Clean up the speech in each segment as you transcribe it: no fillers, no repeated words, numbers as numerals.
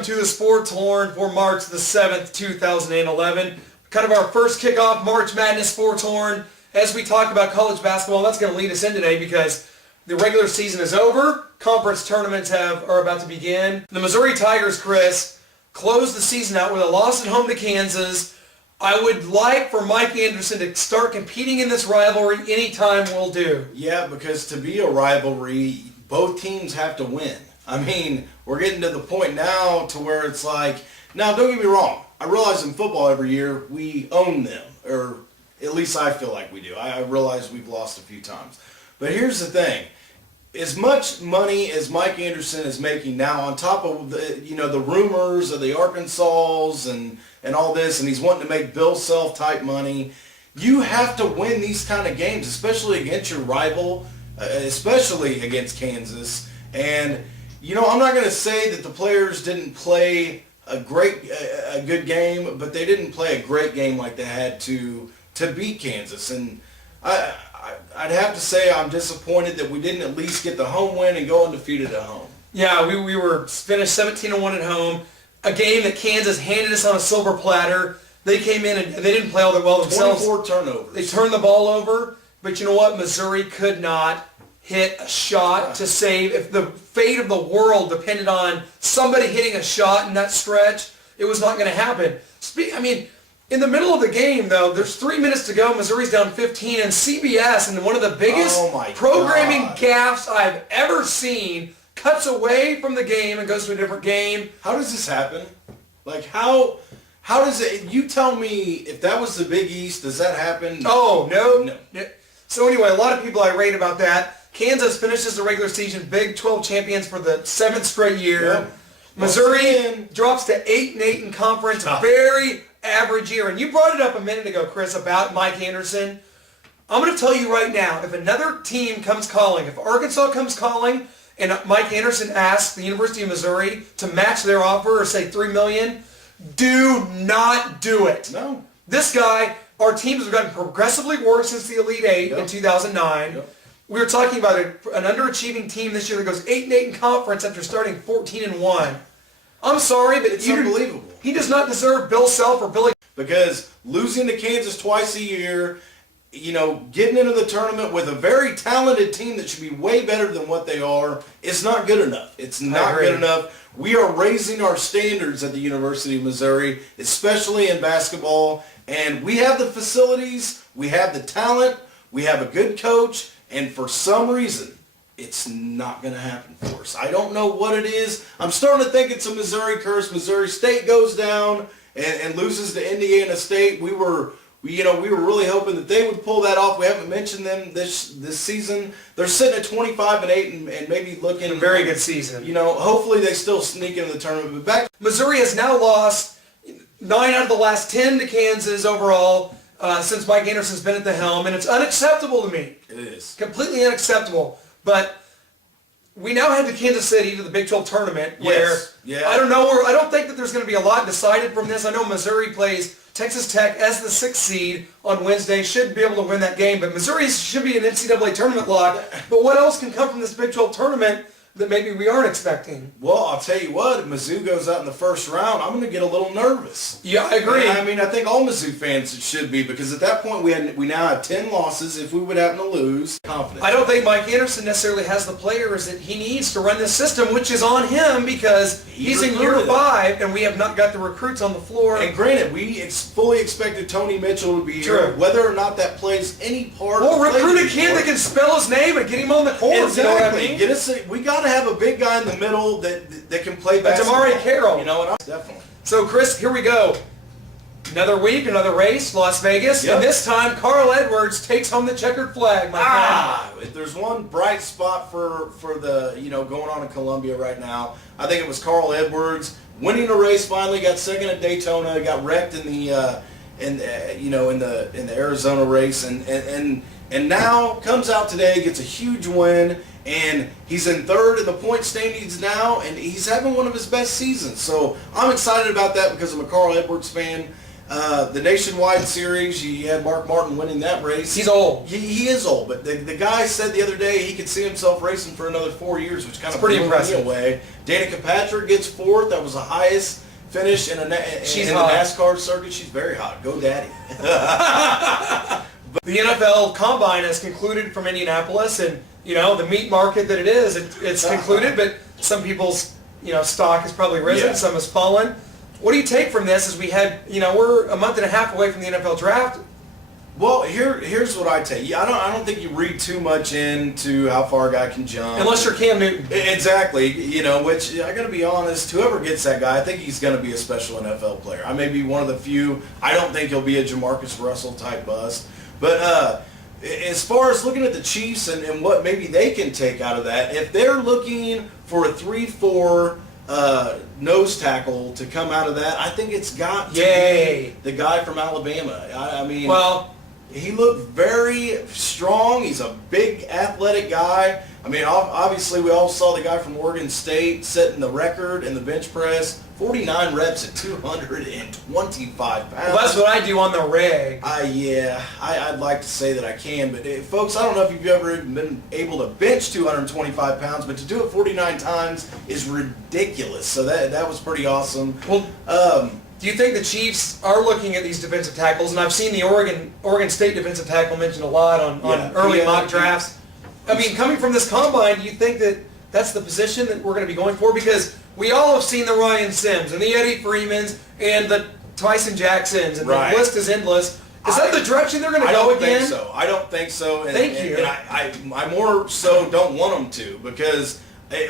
Welcome to the Sports Horn for March the 7th, 2011. Kind of our first kickoff March Madness Sports Horn as we talk about college basketball. That's going to lead us in today because the regular season is over. Conference tournaments are about to begin. The Missouri Tigers, Chris, closed the season out with a loss at home to Kansas. I would like for Mike Anderson to start competing in this rivalry anytime will do. Yeah, because to be a rivalry, both teams have to win. I mean, we're getting to the point now to where it's like, now don't get me wrong, I realize in football every year we own them, or at least I feel like we do. I realize we've lost a few times. But here's the thing, as much money as Mike Anderson is making now on top of the rumors of the Arkansas and all this, and he's wanting to make Bill Self type money, you have to win these kind of games, especially against your rival, especially against Kansas. And I'm not going to say that the players didn't play a good game, but they didn't play a great game like they had to beat Kansas. And I'd have to say I'm disappointed that we didn't at least get the home win and go undefeated at home. Yeah, we were finished 17-1 at home. A game that Kansas handed us on a silver platter. They came in and they didn't play all that well themselves. 24 turnovers. They turned the ball over, but you know what? Missouri could not hit a shot to save. If the fate of the world depended on somebody hitting a shot in that stretch, it was not going to happen. In the middle of the game, though, there's 3 minutes to go. Missouri's down 15, and CBS, and one of the biggest programming gaffes I've ever seen, cuts away from the game and goes to a different game. How does this happen? Like, how does it, you tell me, if that was the Big East, does that happen? Oh, no. So anyway, a lot of people irate about that. Kansas finishes the regular season Big 12 champions for the 7th straight year. Yep. Missouri drops to 8-8 in conference. Very average year. And you brought it up a minute ago, Chris, about Mike Anderson. I'm going to tell you right now, if another team comes calling, if Arkansas comes calling and Mike Anderson asks the University of Missouri to match their offer or say $3 million, do not do it. No. This guy, our teams have gotten progressively worse since the Elite Eight in 2009. Yep. We were talking about an underachieving team this year that goes 8-8 in conference after starting 14-1. I'm sorry, but it's unbelievable. He does not deserve Bill Self or Billy. Because losing to Kansas twice a year, getting into the tournament with a very talented team that should be way better than what they are, is not good enough. It's not good enough. We are raising our standards at the University of Missouri, especially in basketball. And we have the facilities, we have the talent, we have a good coach, and for some reason, it's not going to happen for us. I don't know what it is. I'm starting to think it's a Missouri curse. Missouri State goes down and loses to Indiana State. We were really hoping that they would pull that off. We haven't mentioned them this season. They're sitting at 25-8 and maybe looking a very good season. Hopefully they still sneak into the tournament. But Missouri has now lost 9 out of the last 10 to Kansas overall since Mike Anderson's been at the helm, and it's unacceptable to me. It is completely unacceptable. But we now head to Kansas City to the Big 12 tournament where I don't know. I don't think that there's going to be a lot decided from this. I know Missouri plays Texas Tech as the 6th seed on Wednesday. Should be able to win that game. But Missouri should be an NCAA tournament lock. But what else can come from this Big 12 tournament that maybe we aren't expecting? Well, I'll tell you what, if Mizzou goes out in the first round, I'm going to get a little nervous. Yeah, I agree. I think all Mizzou fans should be, because at that point we now have 10 losses. If we would happen to lose, confident. I don't think Mike Anderson necessarily has the players that he needs to run this system, which is on him because he's in year 5 and we have not got the recruits on the floor. And granted, we fully expected Tony Mitchell to be here, whether or not that plays any part. Well, recruit a kid that can spell his name and get him on the court. Exactly. You know what I mean? We got to have a big guy in the middle that can play basketball. Damari Carroll. Definitely. So, Chris, here we go. Another week, another race, Las Vegas, and this time Carl Edwards takes home the checkered flag, my friend. If there's one bright spot for the going on in Columbia right now, I think it was Carl Edwards winning the race. Finally, got second at Daytona, got wrecked in the Arizona race, and now comes out today, gets a huge win. And he's in 3rd in the point standings now, and he's having one of his best seasons. So I'm excited about that because I'm a Carl Edwards fan. The Nationwide Series, you had Mark Martin winning that race. He's old. He is old, but the guy said the other day he could see himself racing for another 4 years, which kind of pretty blew impressive. me away. Danica Patrick gets fourth. That was the highest finish in the NASCAR circuit. She's very hot. Go Daddy. The NFL Combine has concluded from Indianapolis, and the meat market that it is, it's concluded. But some people's stock has probably risen, Yeah. some has fallen. What do you take from this? As we had, we're a month and a half away from the NFL draft. Well, here's what I tell you. I don't think you read too much into how far a guy can jump. Unless you're Cam Newton. Exactly, which I got to be honest, whoever gets that guy, I think he's going to be a special NFL player. I may be one of the few. I don't think he'll be a Jamarcus Russell type bust. But as far as looking at the Chiefs and what maybe they can take out of that, if they're looking for a 3-4 nose tackle to come out of that, I think it's got to be the guy from Alabama. I mean, well, he looked very strong. He's a big athletic guy. I mean, obviously we all saw the guy from Oregon State setting the record in the bench press, 49 reps at 225 pounds. well, that's what I do on the rig. I'd like to say that I can, but folks, I don't know if you've ever even been able to bench 225 pounds, but to do it 49 times is ridiculous. So that was pretty awesome. Well, do you think the Chiefs are looking at these defensive tackles? And I've seen the Oregon State defensive tackle mentioned a lot on early mock drafts. I mean, coming from this combine, do you think that that's the position that we're going to be going for? Because we all have seen the Ryan Sims and the Eddie Freemans and the Tyson Jacksons, and the list is endless. Is that the direction they're going to go again? I don't think so. And, Thank you. And I more so don't want them to because,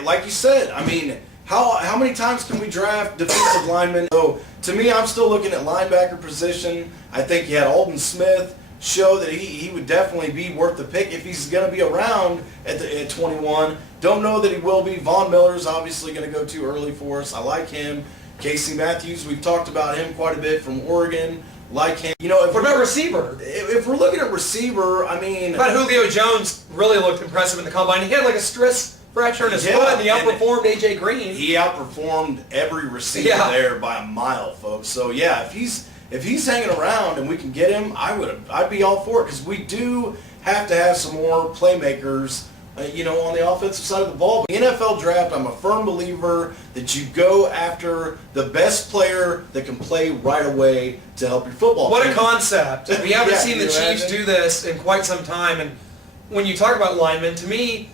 like you said, I mean, how many times can we draft defensive linemen? So to me, I'm still looking at linebacker position. I think you had Alden Smith show that he would definitely be worth the pick if he's going to be around at 21. Don't know that he will be. Von Miller's obviously going to go too early for us. I like him. Casey Matthews, we've talked about him quite a bit from Oregon. Like him. What about receiver? If we're looking at receiver, I mean... But Julio Jones really looked impressive in the combine. He had like a stress fracture in his foot, and he outperformed A.J. Green. He outperformed every receiver there by a mile, folks. So, yeah, if he's hanging around and we can get him, I'd be all for it because we do have to have some more playmakers, on the offensive side of the ball. But the NFL draft, I'm a firm believer that you go after the best player that can play right away to help your football team. What a concept. We haven't seen the Chiefs do this in quite some time. And when you talk about linemen, to me,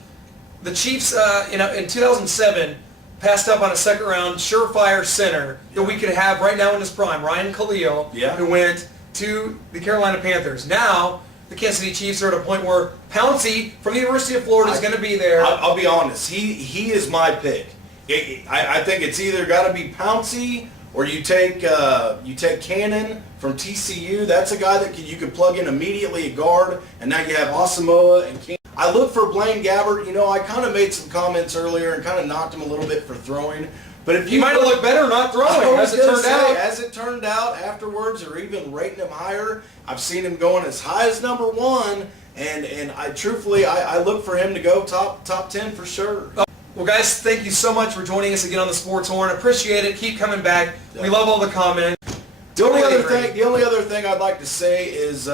the Chiefs, in 2007, passed up on a second-round surefire center that we could have right now in his prime, Ryan Khalil, who went to the Carolina Panthers. Now, the Kansas City Chiefs are at a point where Pouncey from the University of Florida is going to be there. I'll be honest. He is my pick. I think it's either got to be Pouncey or you take Cannon from TCU. That's a guy that you could plug in immediately at guard, and now you have Asamoah and Cannon. I look for Blaine Gabbert. I kind of made some comments earlier and kind of knocked him a little bit for throwing. But if he might have looked better not throwing, as it turned out afterwards, or even rating him higher. I've seen him going as high as number 1, and I truthfully I look for him to go top 10 for sure. Well, guys, thank you so much for joining us again on the Sports Horn. Appreciate it. Keep coming back. We love all the comments. The only other thing I'd like to say is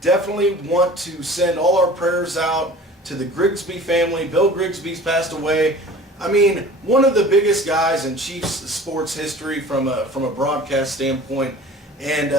definitely want to send all our prayers out to the Grigsby family. Bill Grigsby's passed away. I mean, one of the biggest guys in Chiefs sports history from a broadcast standpoint. And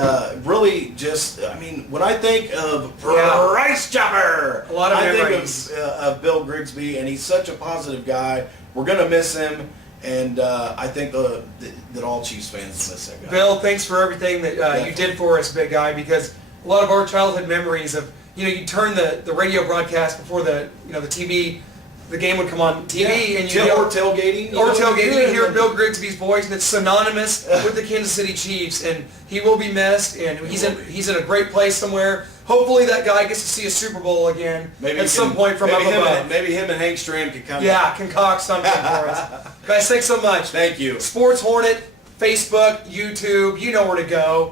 really just, I mean, when I think of Rice Chopper, a lot of I memories. think of Bill Grigsby, and he's such a positive guy. We're going to miss him, and I think that all Chiefs fans miss that guy. Bill, thanks for everything that you did for us, big guy, because a lot of our childhood memories of, you turn the radio broadcast before the TV, the game would come on TV, and or tailgating. You hear Bill Grigsby's voice, and it's synonymous with the Kansas City Chiefs, and he will be missed, and he's in a great place somewhere. Hopefully that guy gets to see a Super Bowl again at some point from up above. Maybe him and Hank Stram can come. Yeah, concoct something for us. Guys, thanks so much. Thank you. Sports Hornet, Facebook, YouTube, you know where to go.